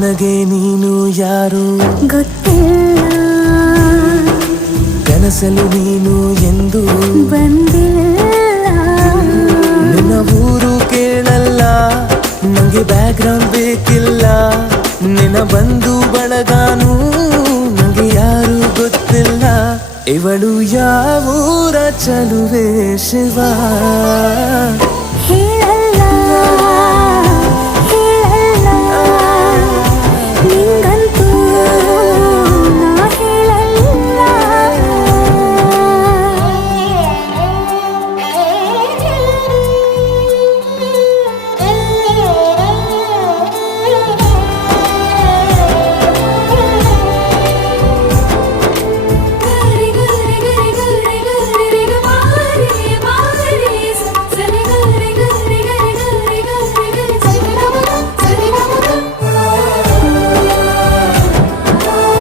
ನನಗೆ ನೀನು ಯಾರು ಗೊತ್ತಿಲ್ಲ, ಕನಸಲು ನೀನು ಎಂದು ಬಂದಿಲ್ಲ. ನಿನ್ನ ಊರು ಕೇಳಲ್ಲ, ನಂಗೆ ಬ್ಯಾಕ್ಗ್ರೌಂಡ್ ಬೇಕಿಲ್ಲ. ನಿನ್ನ ಬಂಧು ಬಳಗಾನು ನಂಗೆ ಯಾರು ಗೊತ್ತಿಲ್ಲ. ಇವಳು ಯಾವೂರ ಚಲುವೆ ಶಿವ.